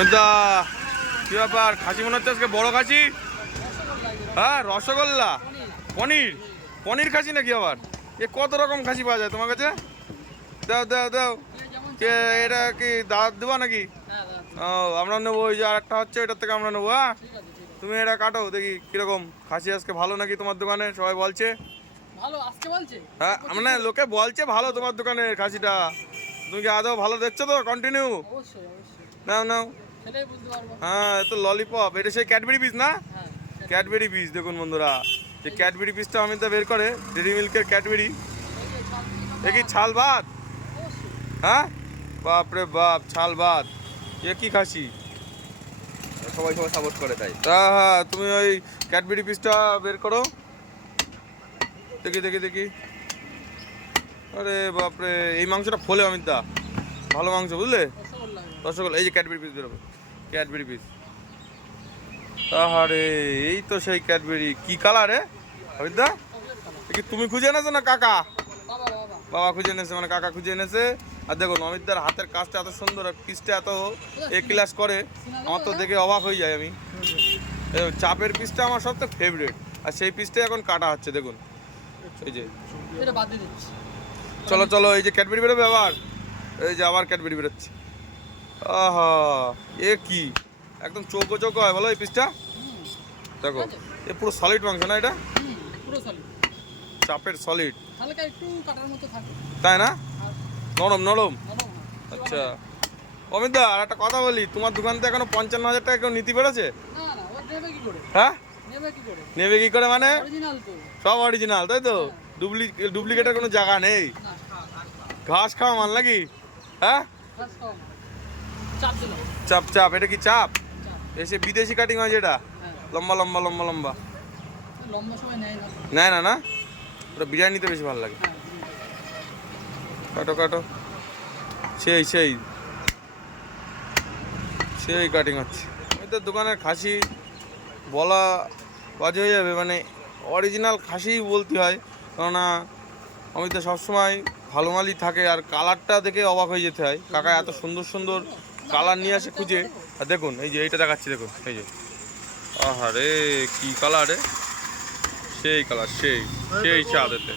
অমিতা কি ব্যাপার, খাসি মনে হচ্ছে আজকে বড় খাসি? হ্যাঁ, রসগোল্লা, পনির, পনির খাসি নাকি আবার? এ কত রকম খাসি পাওয়া যায় তোমার কাছে? দাও দাও দাও, কে এটা কি দাঁত দেবা নাকি? ও আমরা নেবো, ওই যে আর একটা হচ্ছে ওইটার থেকে আমরা নেবো। হ্যাঁ, তুমি এটা কাটো দেখি কিরকম খাসি আজকে ভালো নাকি তোমার দোকানে, সবাই বলছে ভালো আজকে বলছে। হ্যাঁ, মানে লোকে বলছে ভালো তোমার দোকানে খাসিটা। তুমি কি আদৌ ভালো দেখছো তো? কন্টিনিউ অবশ্যই অবশ্যই, নাও নাও। খেলেই বুঝতে পারবো। হ্যাঁ, এ তো ললিপপ, এটা সেই ক্যাডবেরি পিস না? হ্যাঁ, ক্যাডবেরি পিস দেখুন বন্ধুরা, যে ক্যাডবেরি পিসটা অমিতা বের করে, ডেরি মিল্কের ক্যাডবেরি। এ কি ছাল ভাত? হ্যাঁ, বাপরে বাপ, ছাল ভাত। এ কি খাসি? সবাই সবাই সাপোর্ট করে তাই। হ্যাঁ, তুমি ওই ক্যাডবেরি পিসটা বের করো, দেখি দেখি দেখি। আরে বাপরে, এই মাংসটা ফোলে অমিতা, ভালো মাংস বুঝলে। রসগোল্লা, এই যে ক্যাডবেরি পিস বেরোবে, ক্যাডবেরি পিস। আরে এই তো সেই ক্যাডবেরি। কি কালার রে অমিতা? কি তুমি খুঁজে এনেছো না কাকা? বাবা বাবা বাবা খুঁজে এনেছে, মানে কাকা খুঁজে এনেছে। আর দেখুন অমিতদার হাতের কাজটা এত সুন্দর, আর পিসটা এত এ ক্লাস করে, আমার তো দেখে অবাক হয়ে যায় আমি। চাপের পিসটা আমার সবথেকে ফেভারিট, আর সেই পিসটাই এখন কাটা হচ্ছে দেখুন। এই যে এটা বাদ দিয়ে দিচ্ছি। চলো চলো, এই যে ক্যাডবেরি বেরোবে আবার, এই যে আবার ক্যাডবেরি বেরোচ্ছে। আহা, এ কি একদম চৌকো চৌকো হয় বলো এই পিসটা। দেখো এ পুরো সলিড মাংস না এটা? পুরো সলিড, চাপের সলিড, হালকা একটু কাটার মতো থাকে। তাই না? আর নরম নরম। নরম হয়। আচ্ছা অমিতদা, আর একটা কথা বলি, তোমার দোকান থেকে এখনো 55,000 টাকা কেউ নিতে পেরেছে? না না, ও নেবে কি করে? হ্যাঁ, নেবে কি করে? নেবে কি করে মানে? অরিজিনাল তো। সব অরিজিনাল তাই তো? ডুপ্লিকেটের কোনো জায়গা নেই। না, ঘাস খাওয়া মাল নাকি? হ্যাঁ, বাস খাও না। চাপ দিলাম। চাপ চাপ, এটা কি চাপ? চাপ। এসে বিদেশি কাটিং হয় যেটা, হ্যাঁ, লম্বা লম্বা লম্বা লম্বা। লম্বা সময় নেয় না। নেয় না না, ওটা বিরিয়ানিতে বেশি ভালো লাগে। হ্যাঁ, কাটো কাটো, সেই সেই সেই কাটিং হচ্ছে। ওইদের দোকানের খাসি বলা বাজে হয়ে যাবে, মানে অরিজিনাল খাসি বলতে হয়, কেননা অমিত সবসময় ভালো মালই থাকে, আর কালারটা দেখে অবাক হয়ে যেতে হয়। কাকা এত সুন্দর সুন্দর কালার নিয়ে আসে খুঁজে। আর দেখুন এই যে এইটা দেখাচ্ছি, দেখুন এই যে, আহারে কি কালার রে, সেই কালার, সেই সেই স্বাদ এতে।